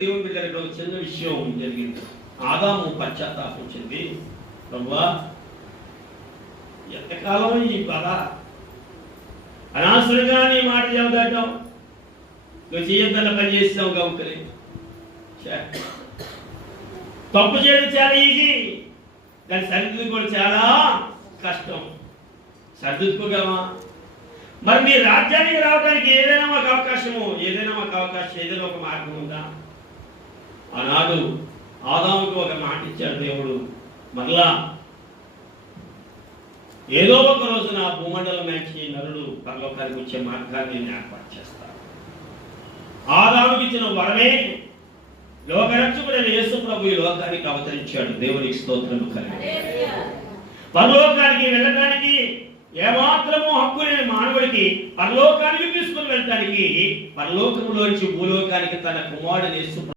దేవుని బిడ్డలకు ఒక చిన్న విషయం జరిగింది. ఆదాము పశ్చాత్తాపం చెంది, ప్రభువా ఎంతకాలం ఈ బాధ, అనవసరంగా నీ మాట చెబుతాం, నువ్వు చేయొద్దన్న పని చేస్తావు కాబట్టి తప్పు చేయడం చాలా ఈజీ, దాన్ని సరిదిద్దుకోవడం చాలా కష్టం. సరిదిద్దుకోగలమా? మరి మీ రాజ్యానికి రావడానికి ఏదైనా మాకు అవకాశం ఏదైనా ఒక మార్గం ఉందా? ఆనాడు ఆదాముకు ఒక మాట ఇచ్చాడు దేవుడు, మరలా ఏదో ఒక రోజున భూమండలం నుంచి నరుడు పరలోకానికి వచ్చే మార్గాన్ని నేను ఏర్పాటు చేస్తాను. ఆదాముకి ఇచ్చిన వరమే లోకరక్షకుడైన యేసు ప్రభు ఈ లోకానికి అవతరించాడు. దేవునికి స్తోత్రము కలిగి పరలోకానికి వెళ్ళడానికి ఏమాత్రమూ హక్కు లేని మానవుడికి పరలోకానికి తీసుకుని వెళ్ళటానికి పరలోకంలోంచి భూలోకానికి తన కుమారుడు యేసు